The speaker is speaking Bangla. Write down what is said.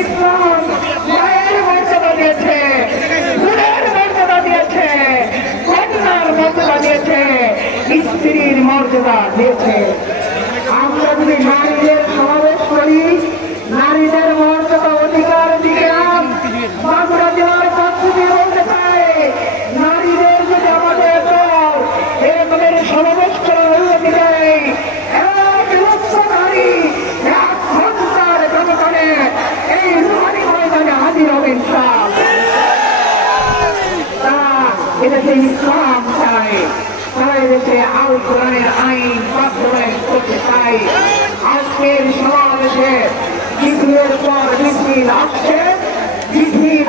ইসলাম মায়ের মর্যাদা দিয়েছে, ফুলের মর্যাদা দিয়েছে, কন্যার মর্যাদা দিয়েছে, স্ত্রীর মর্যাদা দিয়েছে। আমরা যদি নারীদের সমাবেশ করি, নারীদের মর্যাদা অধিকার দিলাম, বাঁকুড়া জেলার পক্ষ দিয়ে বলতে চাই, নারীদের যদি আমাদের দল এরকমের সমাবেশ করার অনুমতি দেয়, এক লক্ষ নারী 1 ঘন্টার ব্যবধানে এই রুহানি ময়দানে হাজির হবেন। এদেশে ইসলাম চাই, তারা এদেশে আল কোরআনের আইন বাস্তবায়ন করতে চাই। আজকের সমাবেশে মিছিলের পর মিছিল আসছে, মিছিল